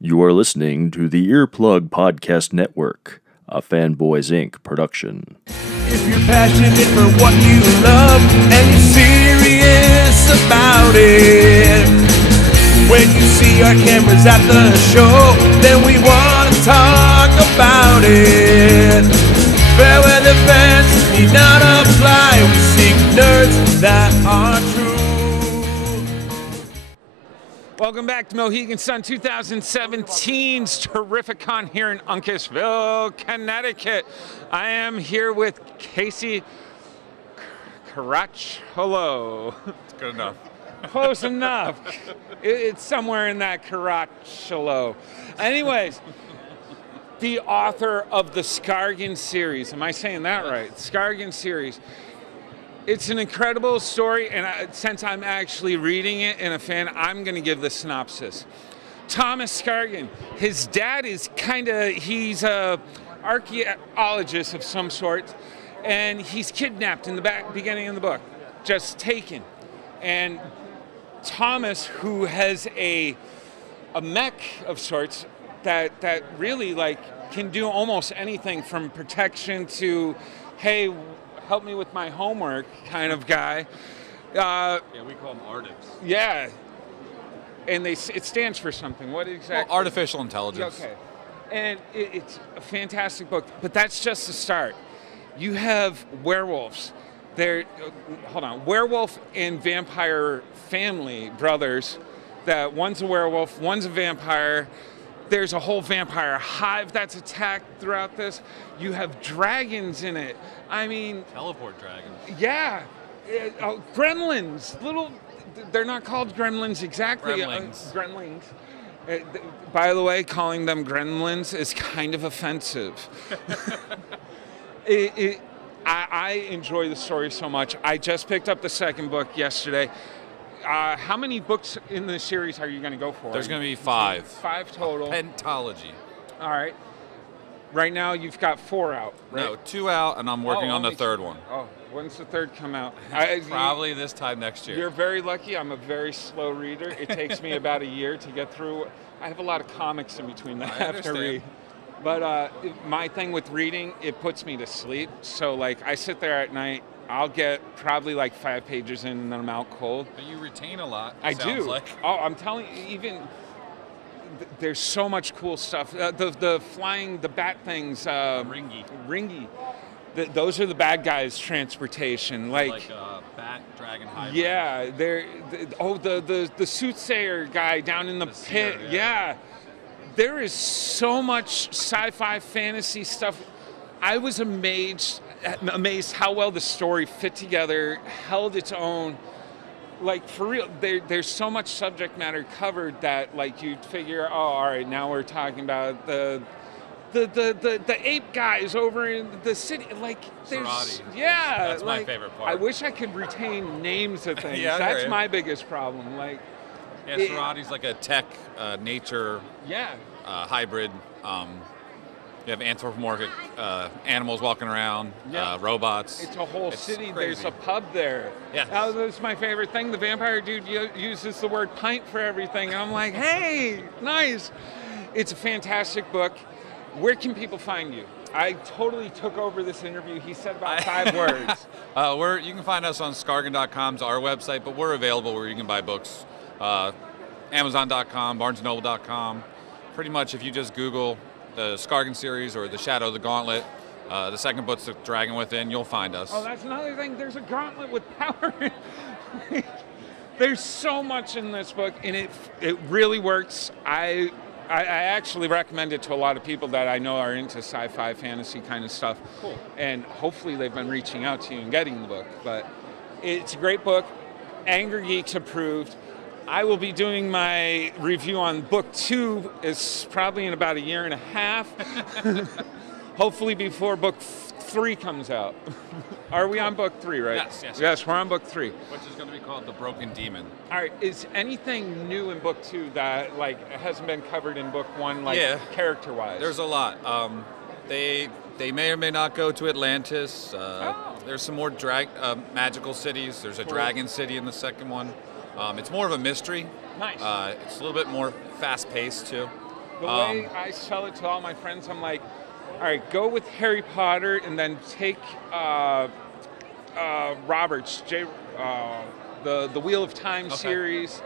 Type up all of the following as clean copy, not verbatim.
You are listening to the Earplug Podcast Network, a Fanboys Inc. production. If you're passionate for what you love and you're serious about it, when you see our cameras at the show, then we want to talk about it. Fair weather fans need not apply. We seek nerds that are true. Welcome back to Mohegan Sun 2017's terrific con here in Uncasville, Connecticut. I am here with Casey Karach. Hello. It's good enough. Close enough. It's somewhere in that Karach. Anyways, the author of the Skargan series. Am I saying that right? Skargan series. It's an incredible story, and since I'm actually reading it and a fan, I'm going to give the synopsis. Thomas Skargan, his dad is he's a archaeologist of some sort, and he's kidnapped in the beginning of the book, just taken. And Thomas, who has a mech of sorts that really can do almost anything from protection to, hey, help me with my homework kind of guy. Yeah, we call them artists. Yeah, and it stands for something. What exactly? Well, artificial intelligence. Okay, and it's a fantastic book, but that's just the start. You have werewolves. Werewolf and vampire family brothers. That one's a werewolf, one's a vampire. There's a whole vampire hive that's attacked throughout this. You have dragons in it. I mean... Teleport dragons. Yeah. Gremlins. They're not called gremlins exactly. Gremlins. Gremlins. By the way, calling them gremlins is kind of offensive. I enjoy the story so much. I just picked up the second book yesterday. How many books in the series are you going to go for? There's going to be 5. 5 total. A pentology. All right. Right now you've got 4 out, right? No, 2 out, and I'm working on the third one. Oh, when's the third come out? Probably this time next year. You're very lucky. I'm a very slow reader. It takes me about a year to get through. I have a lot of comics in between that I have to read. But my thing with reading, it puts me to sleep. So I sit there at night. I'll get probably 5 pages in and then I'm out cold. But you retain a lot. I do. Like. Oh, I'm telling you, even there's so much cool stuff. The flying, the bat things. Ringy. Those are the bad guys' transportation. Bat, dragon, hybrid. Yeah, the soothsayer guy down in the pit. Yeah. There is so much sci-fi fantasy stuff. I was amazed how well the story fit together, held its own. For real, there's so much subject matter covered that you'd figure, oh, all right, now we're talking about the ape guys over in the city. Serati. Yeah, that's my favorite part. I wish I could retain names of things. Yeah, that's my biggest problem. Yeah, Serati's like a tech nature. Yeah. Hybrid. You have anthropomorphic animals walking around, robots. It's a whole city. Crazy. There's a pub there. Yes. That's my favorite thing. The vampire dude uses the word pint for everything. And I'm like, hey, nice. It's a fantastic book. Where can people find you? I totally took over this interview. He said about 5 words. You can find us on Skargan.com, is our website, but we're available where you can buy books. Amazon.com, BarnesandNoble.com. Pretty much if you just Google the Skargan series or the Shadow of the Gauntlet, the second book's The Dragon Within, you'll find us. Oh, that's another thing. There's a gauntlet with power. There's so much in this book, and it really works. I actually recommend it to a lot of people that I know are into sci-fi, fantasy kind of stuff. Cool. And hopefully they've been reaching out to you and getting the book. But it's a great book. Angrygeeks approved. I will be doing my review on book 2. It's probably in about a year and a half. Hopefully before book 3 comes out. Are we on book 3, right? Yes. Yes, we're on book 3. Which is going to be called The Broken Demon. All right, is anything new in book 2 that hasn't been covered in book 1, character-wise? There's a lot. They may or may not go to Atlantis. There's some more magical cities. There's a dragon city in the second one. It's more of a mystery. Nice. It's a little bit more fast-paced, too. The way I sell it to all my friends, I'm like, all right, go with Harry Potter and then take Roberts, the Wheel of Time series,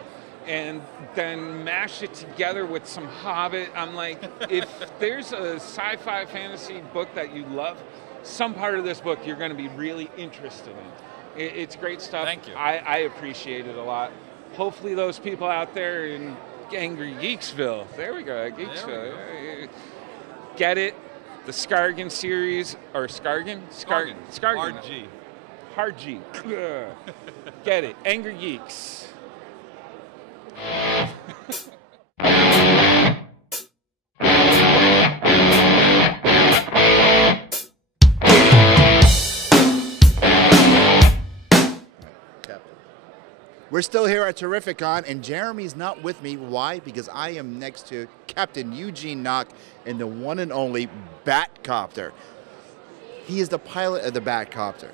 and then mash it together with some Hobbit. I'm like, if there's a sci-fi fantasy book that you love, some part of this book you're going to be really interested in. It's great stuff. Thank you. I appreciate it a lot. Hopefully those people out there in Angry Geeksville, there we go, Geeksville, get it. The Scargan series, or Scargan? Scargan. RG. Hard G. Get it. Angry Geeks. We're still here at Terrificon, and Jeremy's not with me. Why? Because I am next to Captain Eugene Knock in the one and only Batcopter. He is the pilot of the Batcopter.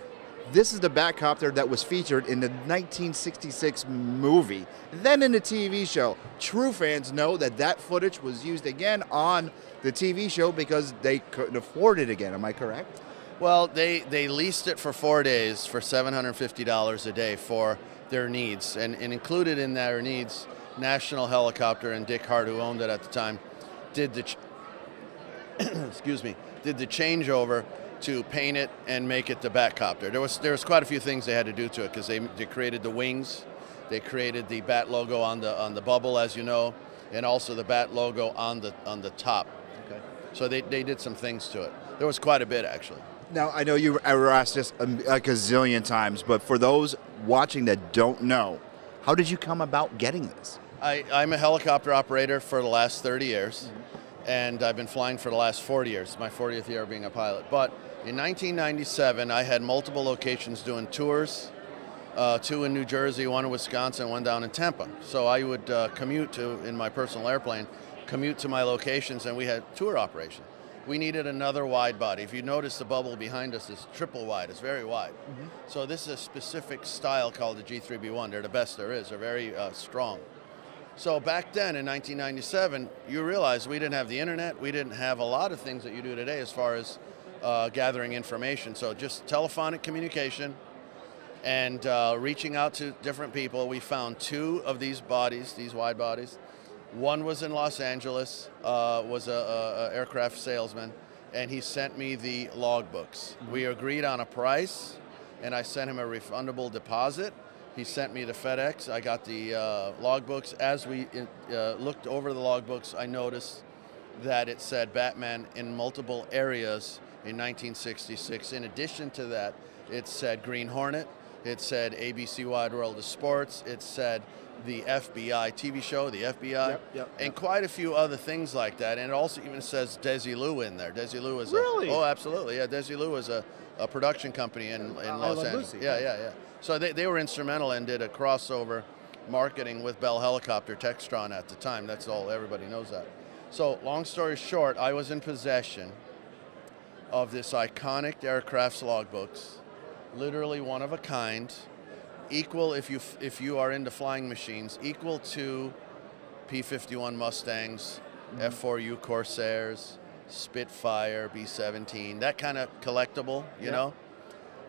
This is the Batcopter that was featured in the 1966 movie, then in the TV show. True fans know that that footage was used again on the TV show because they couldn't afford it again. Am I correct? Well, they leased it for 4 days for $750 a day for their needs, and included in their needs, National Helicopter and Dick Hart, who owned it at the time, did the excuse me, did the changeover to paint it and make it the Batcopter. There was quite a few things they had to do to it because they created the wings, they created the Bat logo on the bubble, as you know, and also the Bat logo on the top. Okay. So they did some things to it. There was quite a bit actually. Now, I know you were asked this a gazillion times, but for those watching that don't know, how did you come about getting this? I'm a helicopter operator for the last 30 years, and I've been flying for the last 40 years, my 40th year being a pilot. But in 1997, I had multiple locations doing tours, 2 in New Jersey, 1 in Wisconsin, 1 down in Tampa. So I would commute in my personal airplane, commute to my locations, and we had tour operation. We needed another wide body. If you notice, the bubble behind us is triple wide. It's very wide. So this is a specific style called the G3B1. They're the best there is. They're very strong. So back then in 1997, you realize we didn't have the internet. We didn't have a lot of things that you do today as far as gathering information. So just telephonic communication and reaching out to different people. We found 2 of these bodies, these wide bodies. One was in Los Angeles, was a aircraft salesman, and he sent me the logbooks. We agreed on a price, and I sent him a refundable deposit. He sent me the FedEx. I got the logbooks. As we looked over the logbooks, I noticed that it said Batman in multiple areas in 1966. In addition to that, it said Green Hornet. It said ABC Wide World of Sports. It said the FBI TV show, the FBI, and quite a few other things like that. And it also even says Desilu in there. Desilu is really? Oh, absolutely, yeah. Desilu is a production company in Los Angeles. Yeah. So they were instrumental and did a crossover marketing with Bell Helicopter Textron at the time. That's all, everybody knows that. So long story short, I was in possession of this iconic aircraft's logbooks, literally one of a kind, equal, if you are into flying machines, equal to P-51 Mustangs, F-4U Corsairs, Spitfire, B-17, that kind of collectible, you know?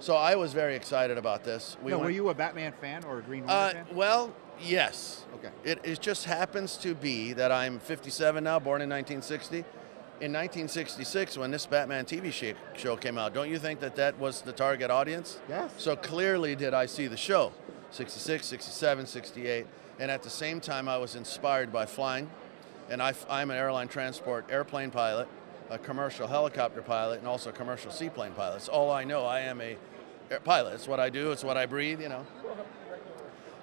So I was very excited about this. Were you a Batman fan or a Green Hornet fan? Well, yes. Okay. It just happens to be that I'm 57 now, born in 1960. In 1966, when this Batman TV show came out, don't you think that was the target audience? Yes. So clearly did I see the show, 66, 67, 68, and at the same time I was inspired by flying, and I'm an airline transport airplane pilot, a commercial helicopter pilot, and also a commercial seaplane pilot. It's all I know. I am a pilot. It's what I do. It's what I breathe, you know.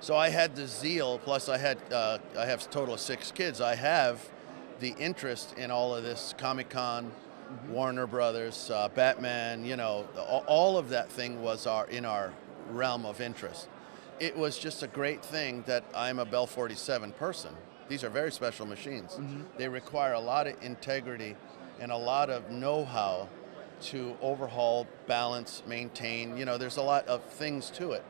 So I had the zeal, plus I have a total of 6 kids. I have the interest in all of this, Comic-Con, Warner Brothers, Batman, you know, all of that thing was in our realm of interest. It was just a great thing that I'm a Bell 47 person. These are very special machines. They require a lot of integrity and a lot of know-how to overhaul, balance, maintain. You know, there's a lot of things to it.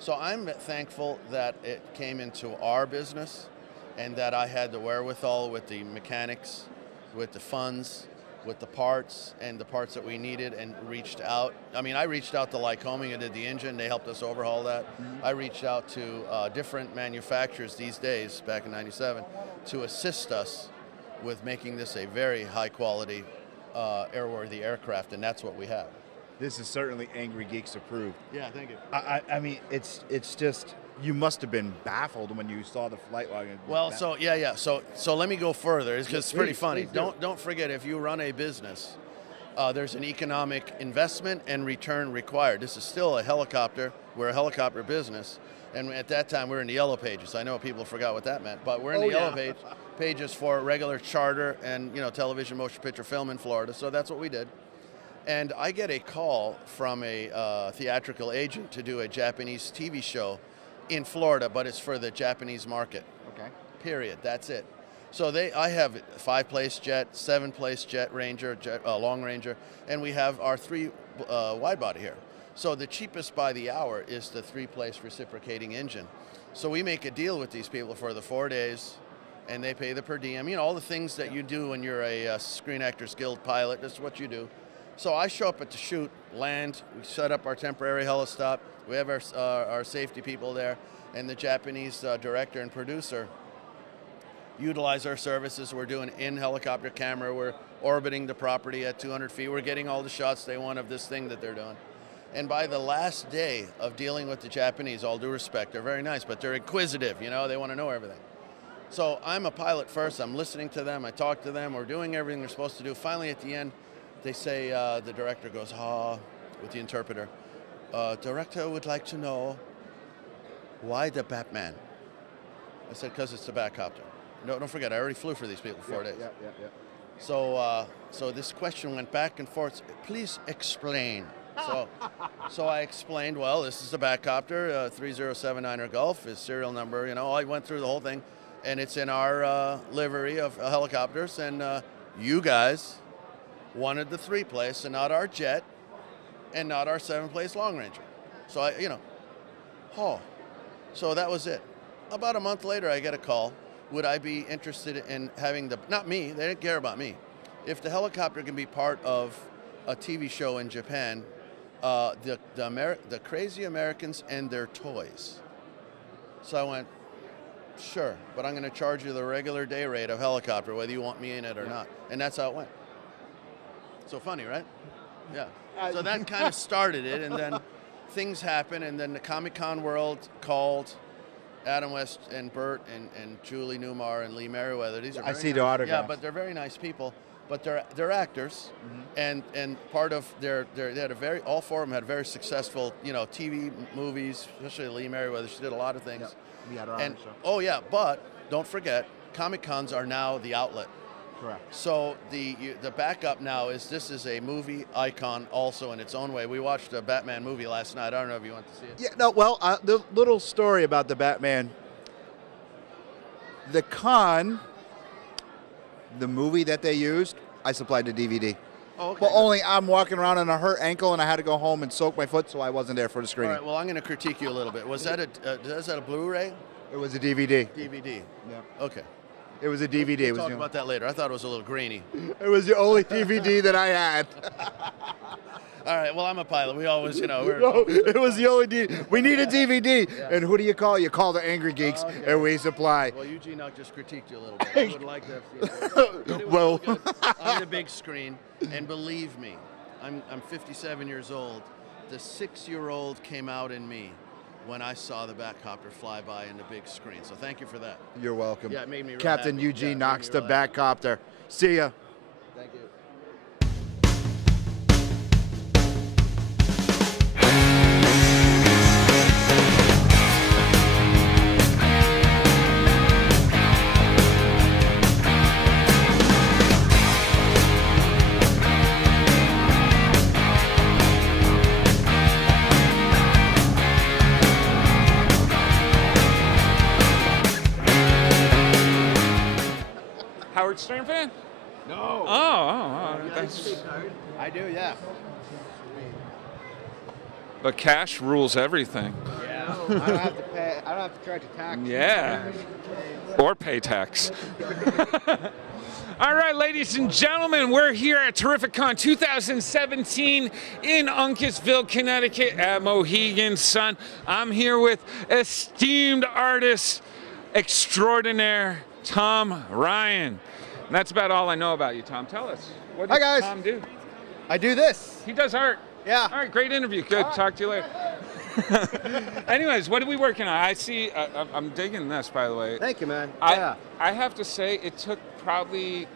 So I'm thankful that it came into our business and that I had the wherewithal with the mechanics with the funds, with the parts, and the parts that we needed, and reached out. I mean, I reached out to Lycoming and did the engine. They helped us overhaul that. I reached out to different manufacturers these days, back in '97, to assist us with making this a very high quality, airworthy aircraft, and that's what we have. This is certainly Angrygeeks approved. Yeah, thank you. I mean, it's just, you must have been baffled when you saw the flight log. Well, so yeah. So let me go further. It's pretty funny. Please Don't forget, if you run a business, there's an economic investment and return required. This is still a helicopter. We're a helicopter business, and at that time we were in the yellow pages. I know people forgot what that meant, but we're in the yellow pages for regular charter and television, motion picture, film in Florida. So that's what we did. And I get a call from a theatrical agent to do a Japanese TV show in Florida, but it's for the Japanese market. Okay. Period. That's it. So I have 5-place jet, 7-place jet Ranger, Long Ranger, and we have our 3 wide body here. So the cheapest by the hour is the 3-place reciprocating engine. So we make a deal with these people for the 4 days, and they pay the per diem. All the things that you do when you're a Screen Actors Guild pilot. That's what you do. So I show up at the shoot, land, we set up our temporary helistop, we have our safety people there, and the Japanese director and producer utilize our services. We're doing in-helicopter camera, we're orbiting the property at 200 feet, we're getting all the shots they want of this thing that they're doing. And by the last day of dealing with the Japanese, all due respect, they're very nice, but they're inquisitive, they want to know everything. So I'm a pilot first, I'm listening to them, I talk to them, we're doing everything they're supposed to do. Finally at the end, they say, the director goes, with the interpreter, director would like to know, why the Batman? I said, because it's the Batcopter. No, don't forget, I already flew for these people for 4 days. Yeah. So this question went back and forth. Please explain. So I explained, well, this is the Batcopter, 3079er Gulf, his serial number, I went through the whole thing, and it's in our livery of helicopters, and you guys wanted the 3-place and not our jet and not our 7-place Long Ranger. So so that was it. About a month later, I get a call. Would I be interested in having not me, they didn't care about me. If the helicopter can be part of a TV show in Japan, the Crazy Americans and Their Toys. So I went, sure, but I'm going to charge you the regular day rate of helicopter, whether you want me in it or not. And that's how it went. So funny, right? Yeah. So that kind of started it, and then things happened, and then the Comic-Con world called Adam West and Bert and Julie Newmar and Lee Merriweather. These are I see the autographs. Yeah, but they're very nice people. But they're actors, and part of they had all 4 of them had very successful TV movies, especially Lee Merriweather. She did a lot of things. Yeah. We had our own show. Oh yeah, but don't forget, Comic-Cons are now the outlet. Correct. So the backup now is this is a movie icon also in its own way. We watched a Batman movie last night. I don't know if you want to see it. Yeah, no, well, the little story about the Batman. The con, the movie that they used, I supplied the DVD. Oh, okay. But only I'm walking around on a hurt ankle, and I had to go home and soak my foot, so I wasn't there for the All screening. right, well, I'm going to critique you a little bit. Was that a Blu-ray? It was a DVD. DVD. Yeah. Okay. It was a DVD. We'll talk about that later. I thought it was a little grainy. It was the only DVD that I had. All right, well, I'm a pilot. We always, No, it was the only DVD. We need a DVD. Yeah. And who do you call? You call the Angrygeeks, okay. and we supply. Well, Eugene Knock just critiqued you a little bit. I would like to have seen it. But it was Well. good on the big screen, and believe me, I'm 57 years old. The 6-year-old came out in me when I saw the Batcopter fly by in the big screen. So thank you for that. You're welcome. Yeah, it made me real Captain happy. Eugene Yeah, it Knock's made the me real happy. Batcopter. See ya. Thank you. Howard Stern fan? No. Oh. That's, I do, yeah. but cash rules everything. Yeah. I don't have to pay. I don't have to charge a tax. Yeah. Or pay tax. All right, ladies and gentlemen, we're here at Terrificon 2017 in Uncasville, Connecticut at Mohegan Sun. I'm here with esteemed artist extraordinaire Tom Ryan. And that's about all I know about you, Tom. Tell us. What Hi, does guys. Tom do? I do this. He does art. Yeah. All right, great interview. Good. Talk to you later. Anyways, what are we working on? I see, I'm digging this, by the way. Thank you, man. I have to say, it took probably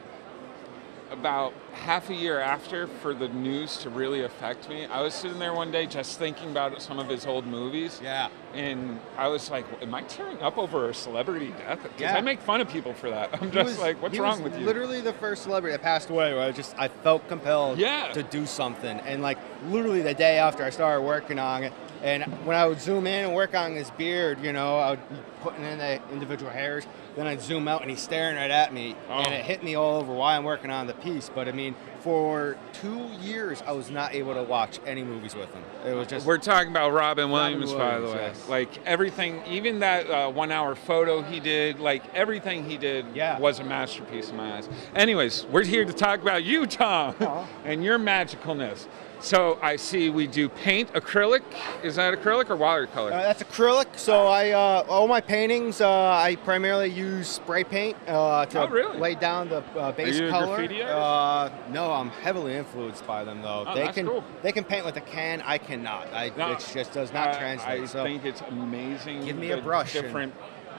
about half a year after for the news to really affect me. I was sitting there one day just thinking about some of his old movies. Yeah. And I was like, am I tearing up over a celebrity death? Because Yeah. I make fun of people for that. I'm just like, what's wrong with you? Literally the first celebrity that passed away where I felt compelled Yeah. to do something. And like literally the day after I started working on it, and when I would zoom in and work on his beard, you know, I would be putting in the individual hairs, then I'd zoom out and he's staring right at me. Oh. And it hit me all over why I'm working on the piece. But I mean, for 2 years, I was not able to watch any movies with him. It was just... We're talking about Robin Williams, by the Williams, way. yes. Like everything, even that 1 hour photo he did, like everything he did Yeah. was a masterpiece in my eyes. Anyways, we're here to talk about you, Tom, and your magicalness. So I see we do paint, acrylic. Is that acrylic or watercolor? That's acrylic. So all my paintings, I primarily use spray paint to really? lay down the base you a color. graffiti artist? No, I'm heavily influenced by them though. Oh, they that's can cool. they can paint with a can. I cannot. No, it just does not translate. I so think it's amazing. Give me a the brush and- Different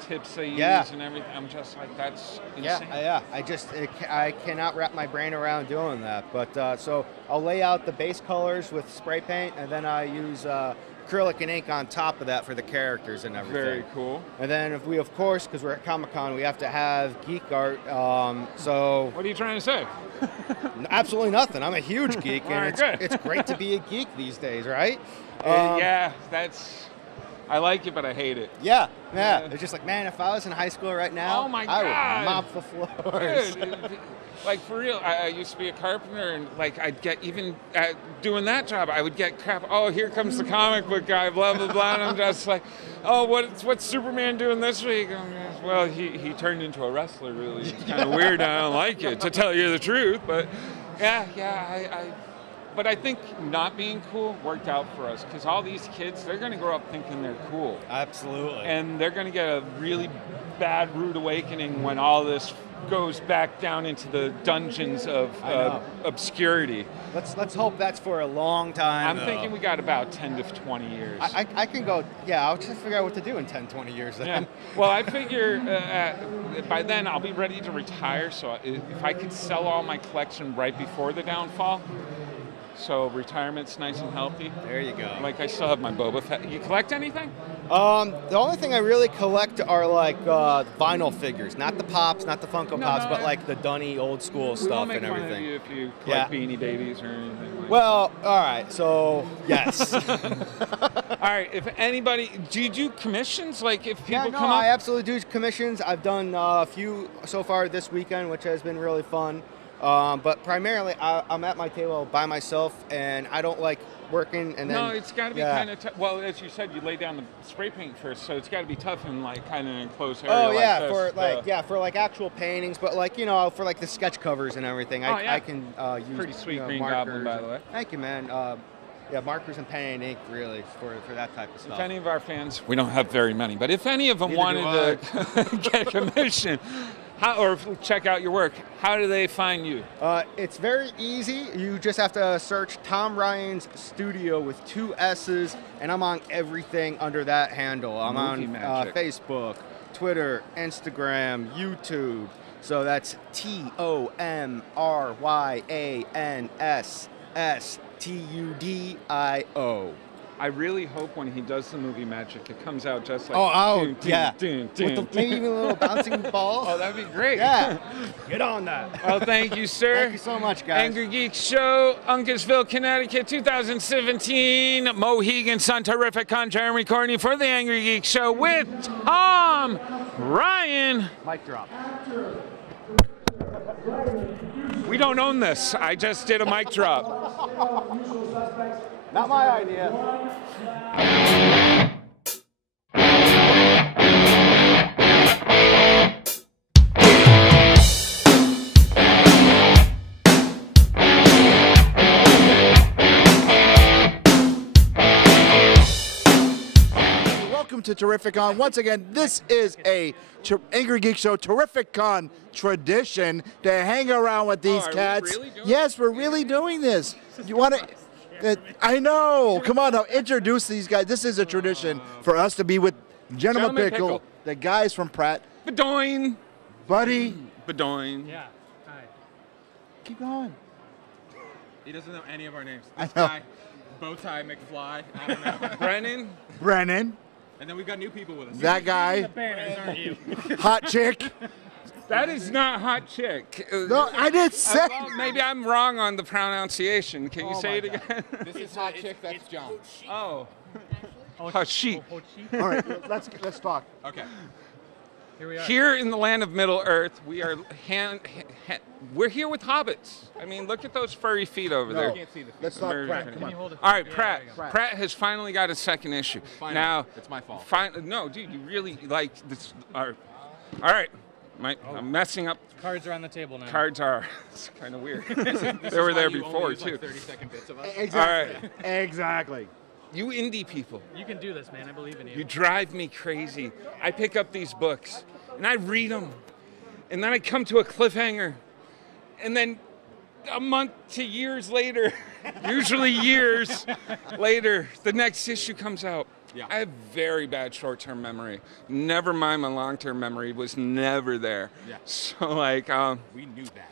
tips they Yeah. use and everything. I'm just like, that's yeah, insane. I cannot wrap my brain around doing that. But so I'll lay out the base colors with spray paint, and then I use acrylic and ink on top of that for the characters and everything. Very cool. And then if we, of course, because we're at Comic-Con, we have to have geek art. So What are you trying to say? absolutely nothing. I'm a huge geek, All and right, good. it's great to be a geek these days, right? Yeah, I like it, but I hate it. Yeah. It's just like, man, if I was in high school right now, Oh my I God. would mop the floors. Dude, like for real, I used to be a carpenter, and like I'd get, even doing that job, I would get crap. Oh, here comes the comic book guy, blah blah blah. And I'm just like, oh, what's Superman doing this week? Well, he turned into a wrestler. Really, it's kind of weird. I don't like it, to tell you the truth. But But I think not being cool worked out for us, because all these kids, they're going to grow up thinking they're cool. Absolutely. And they're going to get a really bad rude awakening when all this goes back down into the dungeons of obscurity. Let's hope that's for a long time. I'm thinking we got about 10 to 20 years. I can go, I'll just figure out what to do in 10, 20 years then. Yeah. Well, I figure by then I'll be ready to retire, so if I could sell all my collection right before the downfall, so retirement's nice and healthy. There you go. Like I still have my Boba Fett. You collect anything? The only thing I really collect are like vinyl figures, not the Pops, not the Funko Pops, but like the Dunny old school We stuff won't make and fun everything. of you if you collect Beanie Babies or anything like Well, all right, so yes. All right, if anybody, do you do commissions? Like if people come I up? absolutely do commissions. I've done a few so far this weekend, which has been really fun. But primarily, I'm at my table by myself, and I don't like working. And then No, it's got to be kind of tough. Well, as you said, you lay down the spray paint first, so it's got to be tough in like kind of enclosed area. Oh like yeah, this, for like actual paintings, but like for like the sketch covers and everything, I can use Pretty sweet Green markers. Goblin, by the way. Thank you, man. Markers and pen and ink, really, for that type of stuff. If any of our fans, we don't have very many, but if any of them Neither wanted to get commission, or check out your work, how do they find you? It's very easy. You just have to search Tom Ryan's Studio with 2 S's, and I'm on everything under that handle. I'm Movie on magic. Facebook, Twitter, Instagram, YouTube. So that's TomRyanSSTudio. I really hope when he does the movie magic, it comes out just like Maybe even a little bouncing ball. Oh, that'd be great. Yeah, get on that. Well, thank you, sir. Thank you so much, guys. Angrygeeks show, Uncasville, Connecticut, 2017. Mohegan Sun, Terrificon, Jeremy Courtney for the Angrygeeks show with Tom Ryan. Mic drop. We don't own this. I just did a mic drop. Not my idea. to Terrificon. Once again, this is a Angry Geek Show Terrificon tradition to hang around with these cats. We really doing yes, we're really doing this. You want to? I know. Come on now, introduce these guys. This is a tradition for us to be with Gentleman Pickle, the guys from Pratt. Bedoin. Buddy. Bedoin. Yeah. Hi. Keep going. He doesn't know any of our names. I This know. guy, Bowtie McFly, I don't know. Brennan. Brennan. And then we've got new people with us. That guy. Banners, aren't you? Hot chick. That is not hot chick. No, I didn't say. Well, maybe I'm wrong on the pronunciation. Can you say it again? This is hot chick, that's John. Oh. Hot chic. All right, let's talk. Okay. Here we are. Here in the land of Middle Earth, we are we're here with hobbits. I mean, look at those furry feet over there. Can't see the feet. Let's talk Very Pratt. funny. Come on. you hold it? All right, Yeah, Pratt. there you go. Pratt has finally got a second issue. Finally. Now, It's my fault. No, dude, you really like this. All right. I'm messing up. Cards are on the table now. Cards are. It's kind of weird. This They were is there why you before, only use, too. Like 30-second bits of us. Exactly. All right. Exactly. You indie people, You can do this, man. I believe in you. you drive me crazy. I pick up these books and I read them, and then I come to a cliffhanger, and then a month to years later, usually years later, the next issue comes out. Yeah. I have very bad short-term memory. Never mind, my long-term memory was never there. Yeah. So like, We knew that.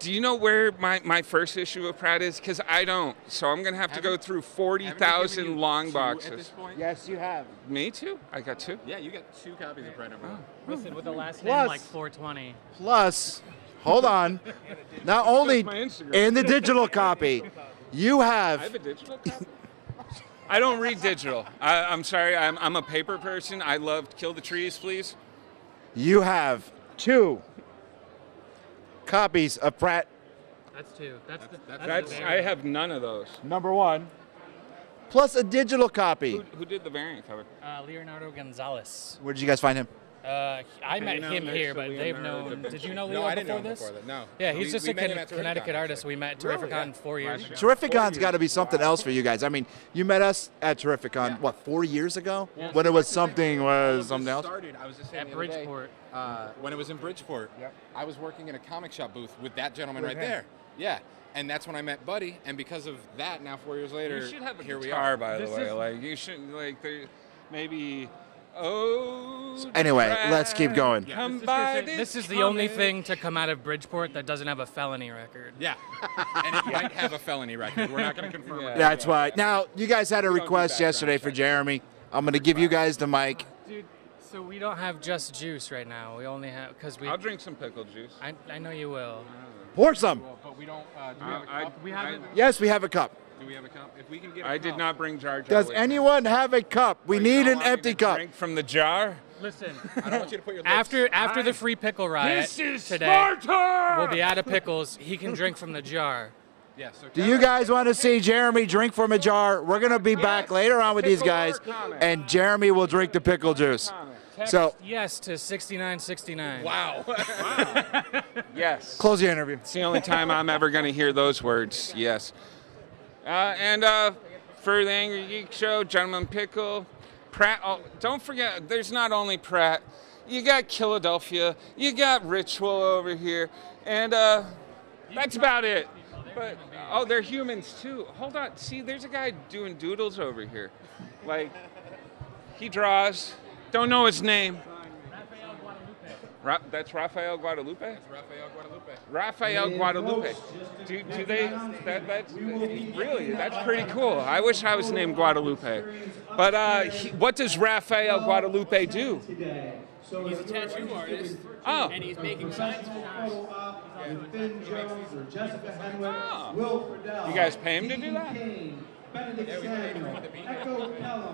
do you know where my first issue of Pratt is? Because I don't. So I'm gonna have to go through 40,000 long At this boxes. point? Yes, you have. Me too? I got two. Yeah, you got 2 copies of Predator. Listen, with the last Plus- name like 420. Plus, hold on. Not only my Instagram. in the digital copy, you I have. have a digital copy. I don't read digital. I'm sorry. I'm a paper person. I love Kill the Trees, please. You have 2 copies of Pratt That's two. That's the I have none of those. number 1, plus a digital copy. Who did the variant cover? Leonardo Gonzalez. Where did you guys find him? I met know him there's here, a but they've Leonardo known. da Did you know No, Leo I didn't know before him this? before that. No. Yeah, he's just we a met him at Connecticut Terrificon, artist. We met at Terrificon 4 years ago. Terrificon's got to be something else for you guys. I mean, you met us at Terrificon, what, 4 years ago? When it was something else? I was just saying At the other day, Bridgeport. when it was in Bridgeport, I was working in a comic shop booth with that gentleman right there. Yeah. And that's when I met Buddy, and because of that, now 4 years later, You should have a here we guitar, are. by the This way. is- Like you should like maybe. Oh. Anyway, let's keep going. Come by This is the only thing to come out of Bridgeport that doesn't have a felony record. Yeah. And it might have a felony record. We're not going to confirm it. That's why. Now, you guys had a request yesterday for Jeremy. I'm going to give you guys the mic. Dude, so we don't have just juice right now. We only have, because we. I'll drink some pickle juice. I know you will. Pour some. But we don't, do we have a I- cup? We haven't. Yes, we have a cup. Do we have a cup? If we can get a I cup. did not bring Jar Jar. Does with me. anyone have a cup? We need You an want me empty to cup. Drink from the jar. Listen, I don't want you to put your lips. after the free pickle riot This is today, Sparta! we'll be out of pickles. He can drink from the jar. Yeah, so Do you guys want to see Jeremy drink from a jar? We're going to be back later on with these guys, and Jeremy will drink the pickle juice. So, Yes to 6969. Wow. Yes. close your interview. It's the only time I'm ever going to hear those words. Yes. And for the Angry Geek Show, Gentleman Pickle, Pratt. Oh, don't forget, there's not only Pratt. You got Philadelphia. You got Ritual over here, and that's about it. But oh, they're humans too. Hold on. See, there's a guy doing doodles over here. Like he draws. Don't know his name. That's Rafael Guadalupe? Rafael Guadalupe. Do they? That's really, that's pretty cool. I wish I was named Guadalupe. But what does Rafael Guadalupe do? He's a tattoo artist, Oh. and he's making signs for us. You guys pay him to do that?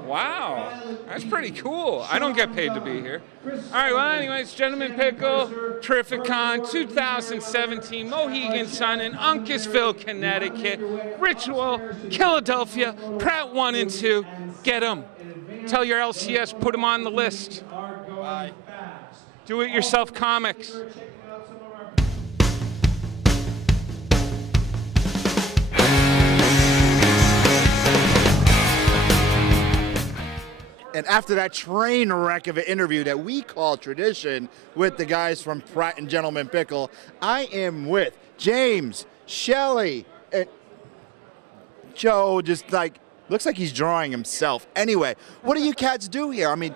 Wow, that's pretty cool. I don't get paid to be here. All right, well, anyways, Gentleman Pickle, Terrificon 2017, Mohegan Sun in Uncasville, Connecticut, Ritual, Philadelphia, Pratt 1 and 2. Get them. Tell your LCS, put them on the list. Do-it-yourself comics. And after that train wreck of an interview that we call tradition with the guys from Pratt & Gentleman Pickle, I am with James, Shelley, and Joe, just like, looks like he's drawing himself. Anyway, what do you cats do here? I mean,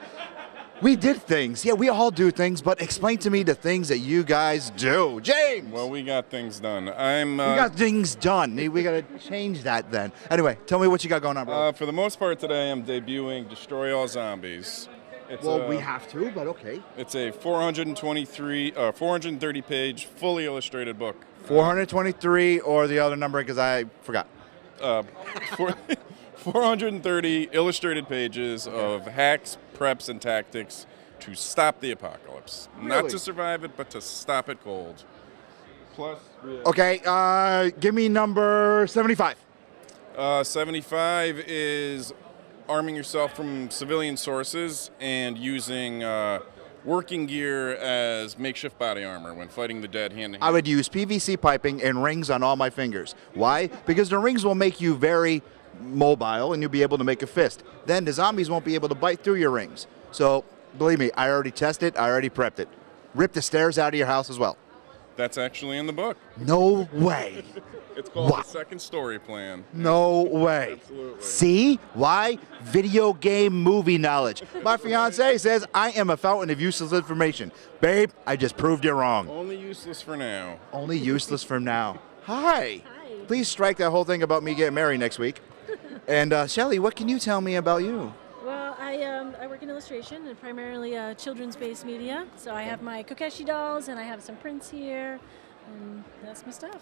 we did things. Yeah, we all do things, but explain to me the things that you guys do. James! Well, we got things done. We got things done. We got to change that then. Anyway, tell me what you got going on, bro. For the most part today, I'm debuting Destroy All Zombies. It's we have to, but okay. It's a 430-page, fully illustrated book. 423 or the other number, because I forgot. 430 illustrated pages of hacks, preps, and tactics to stop the apocalypse. Really? Not to survive it, but to stop it cold. Plus, okay, give me number 75. 75 is arming yourself from civilian sources and using working gear as makeshift body armor when fighting the dead hand-to-hand. I would use PVC piping and rings on all my fingers. Why? Because the rings will make you very mobile and you'll be able to make a fist. Then the zombies won't be able to bite through your rings. So believe me, I already tested, I already prepped it. Rip the stairs out of your house as well. That's actually in the book. No way. It's called The Second Story Plan. No way. Absolutely. See? Why? Video game movie knowledge. My fiance says I am a fountain of useless information. Babe, I just proved you wrong. Only useless for now. Only useless for now. Hi. Please strike that whole thing about me getting married next week. And Shelley, what can you tell me about you? Well, I work in illustration and primarily children's-based media. So I have my Kokeshi dolls and I have some prints here, and that's my stuff.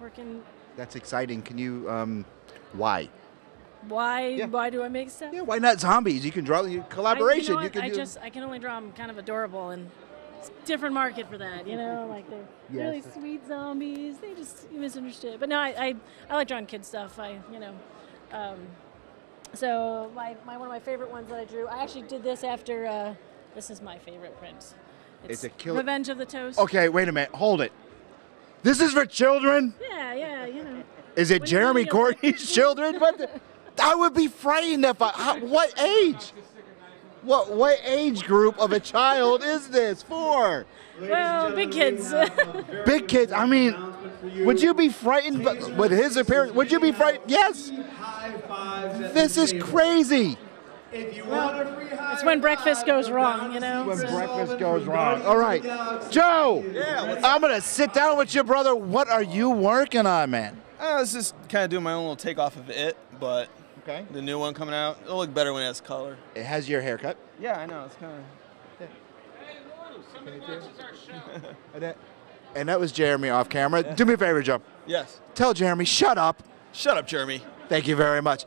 Working. That's exciting. Can you, why? Why? Yeah. Why do I make stuff? Yeah, why not zombies? You can draw collaboration. I can only draw them kind of adorable, and it's a different market for that. You know, like they're really sweet zombies. They just you misunderstood. But no, I like drawing kid stuff. So one of my favorite ones that I drew. I actually did this after. This is my favorite print. It's a killer. Revenge of the Toast. Okay, wait a minute. Hold it. This is for children? Yeah, you know. Is it Jeremy Courtney's children? I would be frightened if what age? What age group of a child is this for? Well, big kids. Big kids. I mean, would you be frightened with his appearance? Would you be frightened? Yes. This is crazy. Well, it's when breakfast goes wrong, you know? When breakfast goes wrong. All right. Joe, I'm going to sit down with your brother. What are you working on, man? I was just kind of doing my own little takeoff of it, but the new one coming out, it'll look better when it has color. It has your haircut? Yeah, I know. It's kind of... And that was Jeremy off camera. Do me a favor, Joe. Yes. Tell Jeremy, shut up. Shut up, Jeremy. Thank you very much.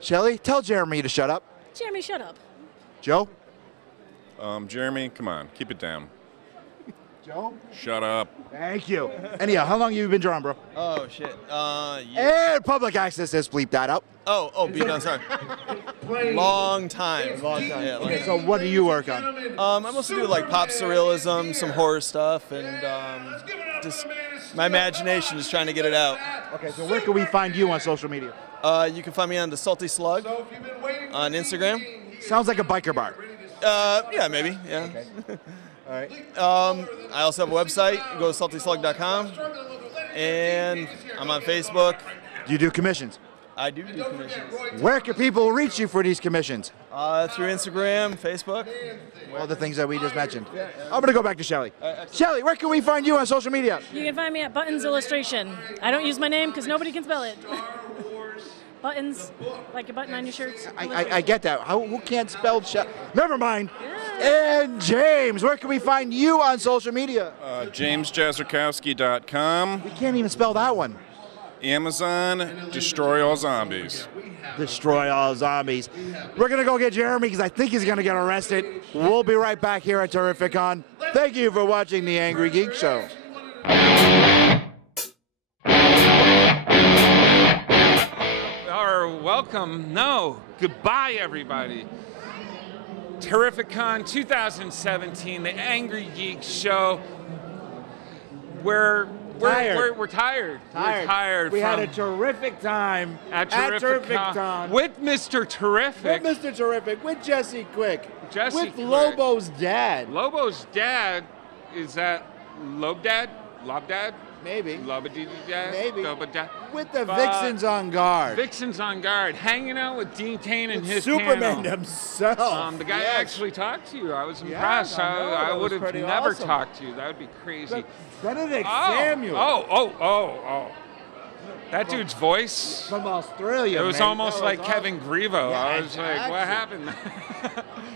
Shelley, tell Jeremy to shut up. Jeremy, shut up. Joe? Jeremy, come on, keep it down. Joe? Shut up. Thank you. Anyhow, how long have you been drawing, bro? Oh, shit. And public access says bleep that out. Beat on, sorry. Long time. Yeah, okay, so what do you work on? I mostly do like pop surrealism, some horror stuff, and just my imagination is trying to get it out. Okay, so where can we find you on social media? You can find me on the Salty Slug on Instagram. Sounds like a biker bar. Yeah, maybe. Yeah. Okay. All right. I also have a website. Go to saltyslug.com, and I'm on Facebook. Do you do commissions? I do commissions. Where can people reach you for these commissions? Through Instagram, Facebook. All the things that we just mentioned. I'm going to go back to Shelley. Shelley, where can we find you on social media? You can find me at Buttons Illustration. I don't use my name because nobody can spell it. Buttons, like a button on your shirts. I get that. Who can't spell Shelley? Never mind. Yeah. And James, where can we find you on social media? JamesJazerkowski.com. We can't even spell that one. Amazon, Destroy All Zombies. Destroy All Zombies. We're going to go get Jeremy because I think he's going to get arrested. We'll be right back here at Terrificon. Thank you for watching the Angry Geek Show. Or welcome, no, goodbye everybody. Terrificon 2017, the Angry Geeks Show, where We're tired. We're tired. We had a terrific time at Terrificon with Mr. Terrific. With Mr. Terrific, with Jesse Quick. With Lobo's dad. Lobo's dad, is that Lobdad? Lobdad? Maybe. Lobadee-dad? Maybe. Lobadad? With the Vixens on guard. Vixens on guard, hanging out with Dean Kane and his Superman panel. himself. The guy actually talked to you. I was impressed. I would have never talked to you. That would be crazy. Benedict Samuel. Oh. That dude's voice. From Australia. It was almost like Kevin Grievo. Yeah, I was like, what happened?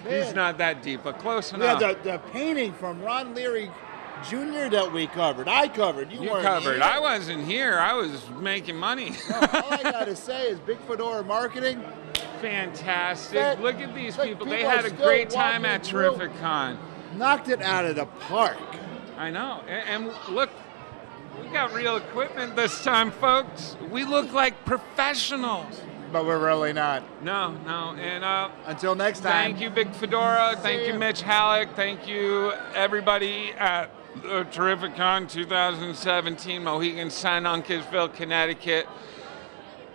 He's not that deep, but close enough. Yeah, the painting from Ron Leary Jr. that we covered. I covered. You weren't covered. here. I wasn't here. I was making money. All I got to say is Big Fedora Marketing. Fantastic. Look at these people. They had a great time at Terrificon. Knocked it out of the park. I know. And look, we got real equipment this time, folks. We look like professionals. But we're really not. No. And until next time. Thank you, Big Fedora. Thank you, Mitch Halleck. Thank you, everybody at Terrificon 2017, Mohegan Sun, Uncasville, Connecticut.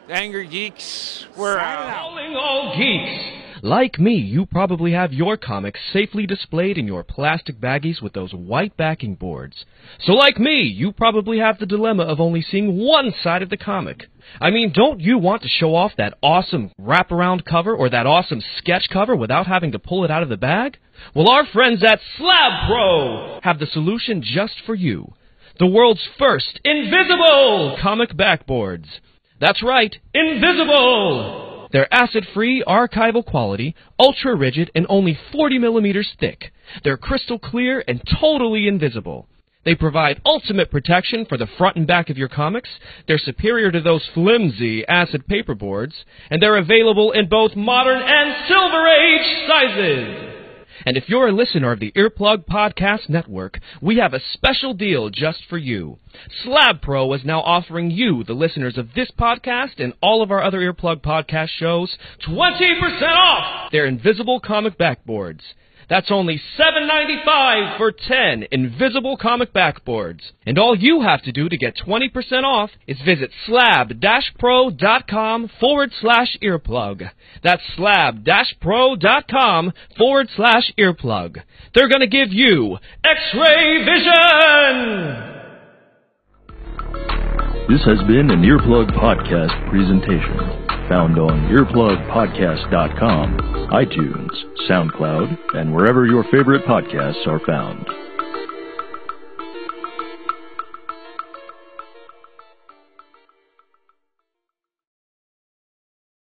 Angrygeeks, we're out. Calling all geeks! Like me, you probably have your comics safely displayed in your plastic baggies with those white backing boards. So like me, you probably have the dilemma of only seeing one side of the comic. I mean, don't you want to show off that awesome wraparound cover or that awesome sketch cover without having to pull it out of the bag? Well, our friends at Slab Pro have the solution just for you. The world's first invisible comic backboards. That's right, invisible! They're acid-free, archival quality, ultra-rigid, and only 40 millimeters thick. They're crystal clear and totally invisible. They provide ultimate protection for the front and back of your comics. They're superior to those flimsy acid paperboards, and they're available in both modern and Silver Age sizes. And if you're a listener of the Earplug Podcast Network, we have a special deal just for you. Slab Pro is now offering you, the listeners of this podcast and all of our other Earplug Podcast shows, 20% off their invisible comic backboards. That's only $7.95 for 10 invisible comic backboards. And all you have to do to get 20% off is visit slab-pro.com/earplug. That's slab-pro.com/earplug. They're going to give you X-ray vision! This has been an Earplug Podcast presentation. Found on earplugpodcast.com, iTunes, SoundCloud, and wherever your favorite podcasts are found.